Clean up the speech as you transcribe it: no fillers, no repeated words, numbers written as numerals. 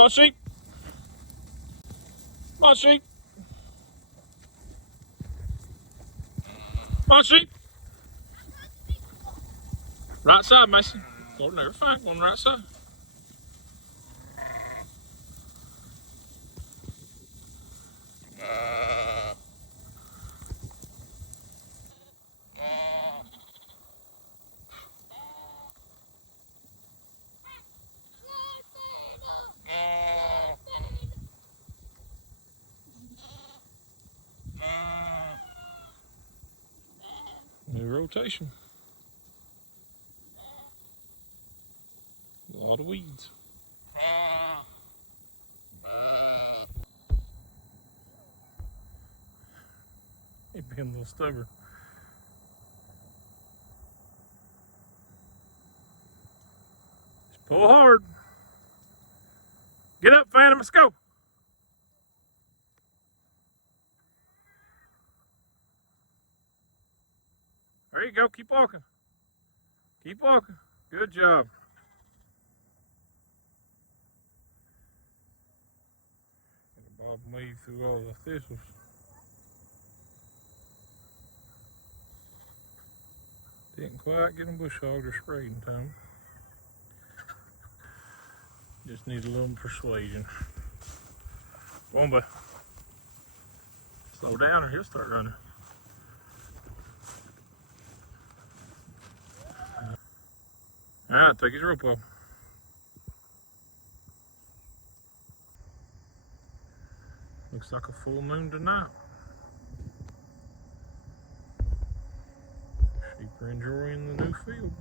Come on, sheep. Come on, sheep. Come on, sheep. Right side, Mason. Oh, never fine. On the right side. New rotation. A lot of weeds. He's being a little stubborn. Just pull hard. Get up, Phantom. Let's go. There you go. Keep walking. Keep walking. Good job. Bob and weave through all the thistles. Didn't quite get them bush hogged or sprayed in time. Just need a little persuasion. Come on, boy. Slow down or he'll start running. Alright, take his rope off. Looks like a full moon tonight. Sheep are enjoying the new field.